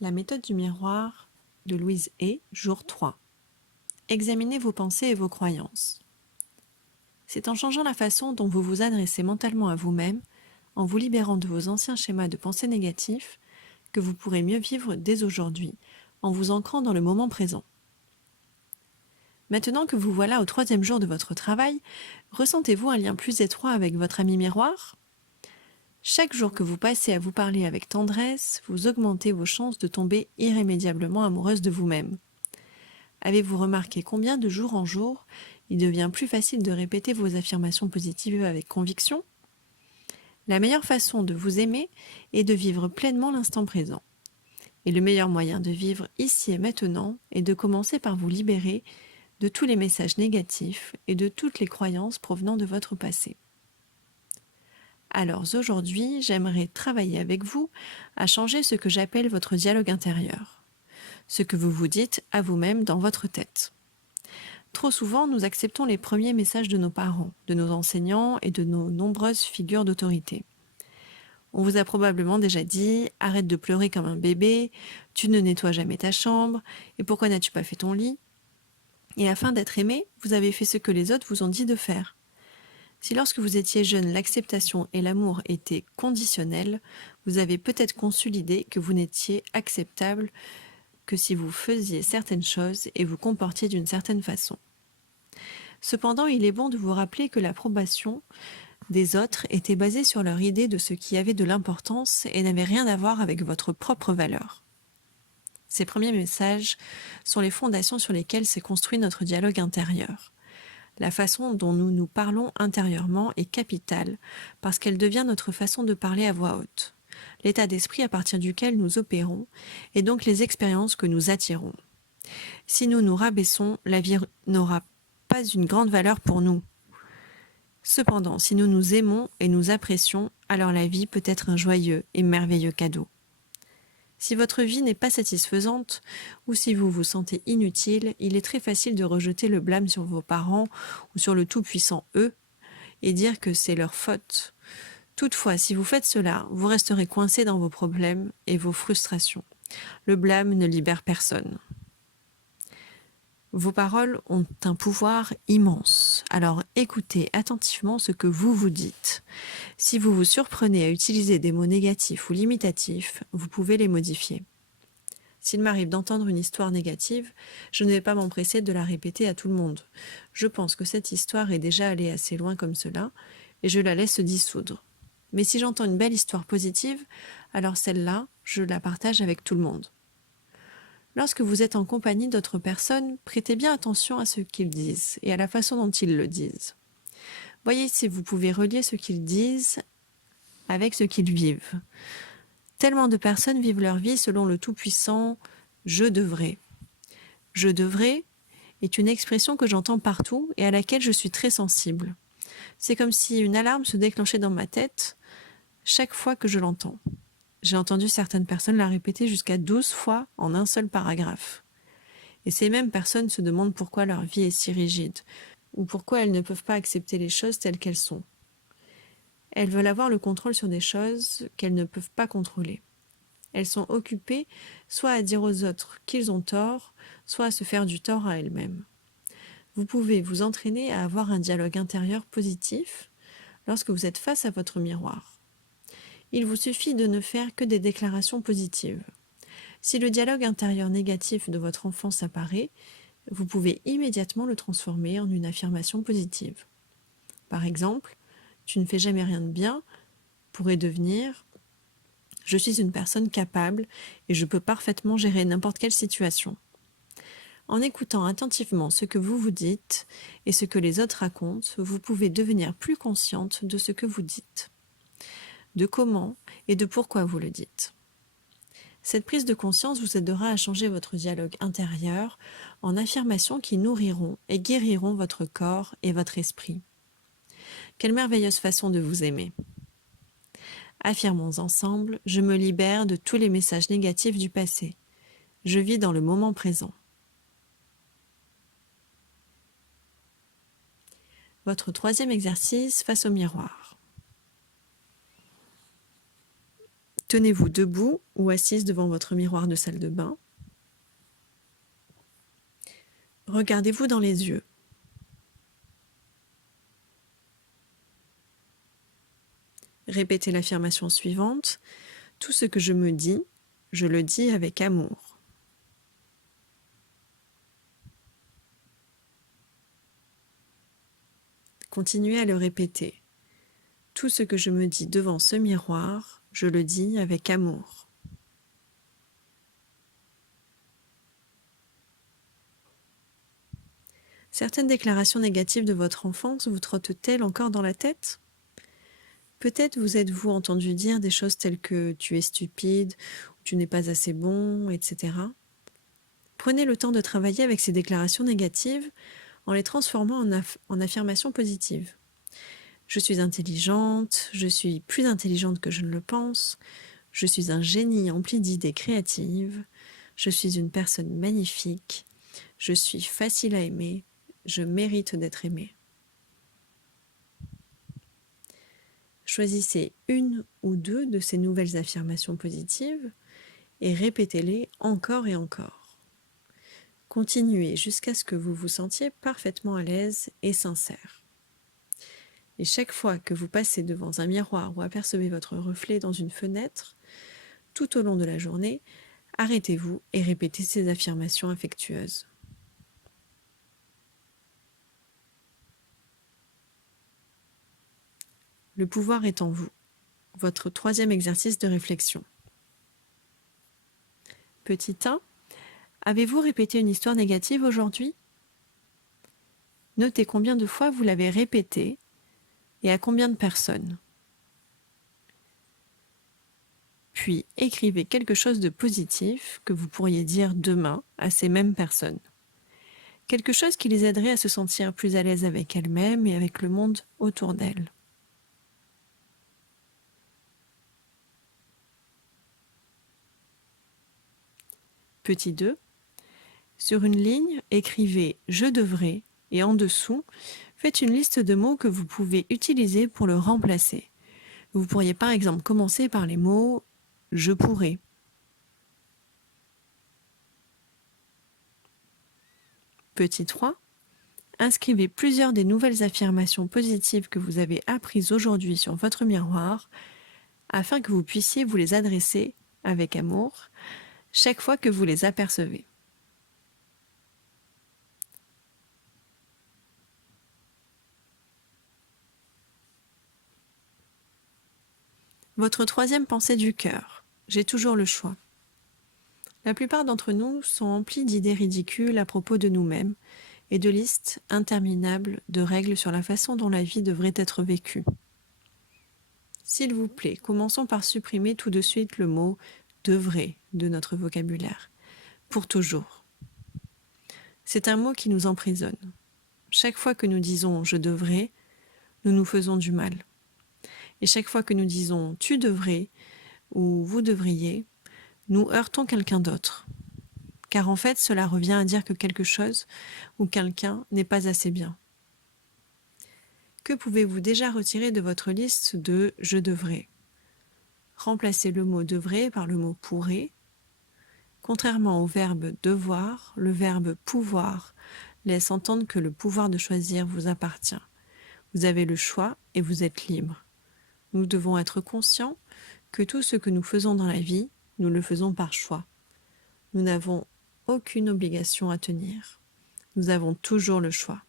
La méthode du miroir de Louise Hay, jour 3. Examinez vos pensées et vos croyances. C'est en changeant la façon dont vous vous adressez mentalement à vous-même, en vous libérant de vos anciens schémas de pensée négatifs, que vous pourrez mieux vivre dès aujourd'hui, en vous ancrant dans le moment présent. Maintenant que vous voilà au 3e jour de votre travail, ressentez-vous un lien plus étroit avec votre ami miroir ? Chaque jour que vous passez à vous parler avec tendresse, vous augmentez vos chances de tomber irrémédiablement amoureuse de vous-même. Avez-vous remarqué combien de jour en jour, il devient plus facile de répéter vos affirmations positives avec conviction ? La meilleure façon de vous aimer est de vivre pleinement l'instant présent. Et le meilleur moyen de vivre ici et maintenant est de commencer par vous libérer de tous les messages négatifs et de toutes les croyances provenant de votre passé. Alors aujourd'hui, j'aimerais travailler avec vous à changer ce que j'appelle votre dialogue intérieur, ce que vous vous dites à vous-même dans votre tête. Trop souvent, nous acceptons les premiers messages de nos parents, de nos enseignants et de nos nombreuses figures d'autorité. On vous a probablement déjà dit « arrête de pleurer comme un bébé »,« tu ne nettoies jamais ta chambre » et « pourquoi n'as-tu pas fait ton lit ?» Et afin d'être aimé, vous avez fait ce que les autres vous ont dit de faire. Si lorsque vous étiez jeune, l'acceptation et l'amour étaient conditionnels, vous avez peut-être conçu l'idée que vous n'étiez acceptable que si vous faisiez certaines choses et vous comportiez d'une certaine façon. Cependant, il est bon de vous rappeler que l'approbation des autres était basée sur leur idée de ce qui avait de l'importance et n'avait rien à voir avec votre propre valeur. Ces premiers messages sont les fondations sur lesquelles s'est construit notre dialogue intérieur. La façon dont nous nous parlons intérieurement est capitale parce qu'elle devient notre façon de parler à voix haute, l'état d'esprit à partir duquel nous opérons et donc les expériences que nous attirons. Si nous nous rabaissons, la vie n'aura pas une grande valeur pour nous. Cependant, si nous nous aimons et nous apprécions, alors la vie peut être un joyeux et merveilleux cadeau. Si votre vie n'est pas satisfaisante ou si vous vous sentez inutile, il est très facile de rejeter le blâme sur vos parents ou sur le tout-puissant eux et dire que c'est leur faute. Toutefois, si vous faites cela, vous resterez coincé dans vos problèmes et vos frustrations. Le blâme ne libère personne. Vos paroles ont un pouvoir immense, alors écoutez attentivement ce que vous vous dites. Si vous vous surprenez à utiliser des mots négatifs ou limitatifs, vous pouvez les modifier. S'il m'arrive d'entendre une histoire négative, je ne vais pas m'empresser de la répéter à tout le monde. Je pense que cette histoire est déjà allée assez loin comme cela, et je la laisse se dissoudre. Mais si j'entends une belle histoire positive, alors celle-là, je la partage avec tout le monde. Lorsque vous êtes en compagnie d'autres personnes, prêtez bien attention à ce qu'ils disent et à la façon dont ils le disent. Voyez si vous pouvez relier ce qu'ils disent avec ce qu'ils vivent. Tellement de personnes vivent leur vie selon le tout-puissant « je devrais ». « Je devrais » est une expression que j'entends partout et à laquelle je suis très sensible. C'est comme si une alarme se déclenchait dans ma tête chaque fois que je l'entends. J'ai entendu certaines personnes la répéter jusqu'à 12 fois en un seul paragraphe. Et ces mêmes personnes se demandent pourquoi leur vie est si rigide, ou pourquoi elles ne peuvent pas accepter les choses telles qu'elles sont. Elles veulent avoir le contrôle sur des choses qu'elles ne peuvent pas contrôler. Elles sont occupées soit à dire aux autres qu'ils ont tort, soit à se faire du tort à elles-mêmes. Vous pouvez vous entraîner à avoir un dialogue intérieur positif lorsque vous êtes face à votre miroir. Il vous suffit de ne faire que des déclarations positives. Si le dialogue intérieur négatif de votre enfance apparaît, vous pouvez immédiatement le transformer en une affirmation positive. Par exemple, « tu ne fais jamais rien de bien » pourrait devenir « je suis une personne capable et je peux parfaitement gérer n'importe quelle situation ». En écoutant attentivement ce que vous vous dites et ce que les autres racontent, vous pouvez devenir plus consciente de ce que vous dites, de comment et de pourquoi vous le dites. Cette prise de conscience vous aidera à changer votre dialogue intérieur en affirmations qui nourriront et guériront votre corps et votre esprit. Quelle merveilleuse façon de vous aimer! Affirmons ensemble, je me libère de tous les messages négatifs du passé. Je vis dans le moment présent. Votre 3e exercice face au miroir. Tenez-vous debout ou assise devant votre miroir de salle de bain. Regardez-vous dans les yeux. Répétez l'affirmation suivante. Tout ce que je me dis, je le dis avec amour. Continuez à le répéter. Tout ce que je me dis devant ce miroir, je le dis avec amour. Certaines déclarations négatives de votre enfance vous trottent-elles encore dans la tête ? Peut-être vous êtes-vous entendu dire des choses telles que « tu es stupide » ou « tu n'es pas assez bon », etc. Prenez le temps de travailler avec ces déclarations négatives en les transformant en affirmations positives. Je suis intelligente, je suis plus intelligente que je ne le pense, je suis un génie empli d'idées créatives, je suis une personne magnifique, je suis facile à aimer, je mérite d'être aimée. Choisissez une ou deux de ces nouvelles affirmations positives et répétez-les encore et encore. Continuez jusqu'à ce que vous vous sentiez parfaitement à l'aise et sincère. Et chaque fois que vous passez devant un miroir ou apercevez votre reflet dans une fenêtre, tout au long de la journée, arrêtez-vous et répétez ces affirmations affectueuses. Le pouvoir est en vous. Votre troisième exercice de réflexion. Petit 1. Avez-vous répété une histoire négative aujourd'hui ? Notez combien de fois vous l'avez répétée et à combien de personnes. Puis écrivez quelque chose de positif que vous pourriez dire demain à ces mêmes personnes. Quelque chose qui les aiderait à se sentir plus à l'aise avec elles-mêmes et avec le monde autour d'elles. Petit 2. Sur une ligne, écrivez « je devrais » et en dessous, faites une liste de mots que vous pouvez utiliser pour le remplacer. Vous pourriez par exemple commencer par les mots « je pourrais ». Petit 3. Inscrivez plusieurs des nouvelles affirmations positives que vous avez apprises aujourd'hui sur votre miroir afin que vous puissiez vous les adresser avec amour chaque fois que vous les apercevez. Votre troisième pensée du cœur. J'ai toujours le choix. La plupart d'entre nous sont emplis d'idées ridicules à propos de nous-mêmes et de listes interminables de règles sur la façon dont la vie devrait être vécue. S'il vous plaît, commençons par supprimer tout de suite le mot « devrait » de notre vocabulaire, pour toujours. C'est un mot qui nous emprisonne. Chaque fois que nous disons « je devrais », nous nous faisons du mal. Et chaque fois que nous disons « tu devrais » ou « vous devriez », nous heurtons quelqu'un d'autre. Car en fait, cela revient à dire que quelque chose ou quelqu'un n'est pas assez bien. Que pouvez-vous déjà retirer de votre liste de « je devrais » ? Remplacez le mot « devrait » par le mot « pourrait ». Contrairement au verbe « devoir », le verbe « pouvoir » laisse entendre que le pouvoir de choisir vous appartient. Vous avez le choix et vous êtes libre. Nous devons être conscients que tout ce que nous faisons dans la vie, nous le faisons par choix. Nous n'avons aucune obligation à tenir. Nous avons toujours le choix.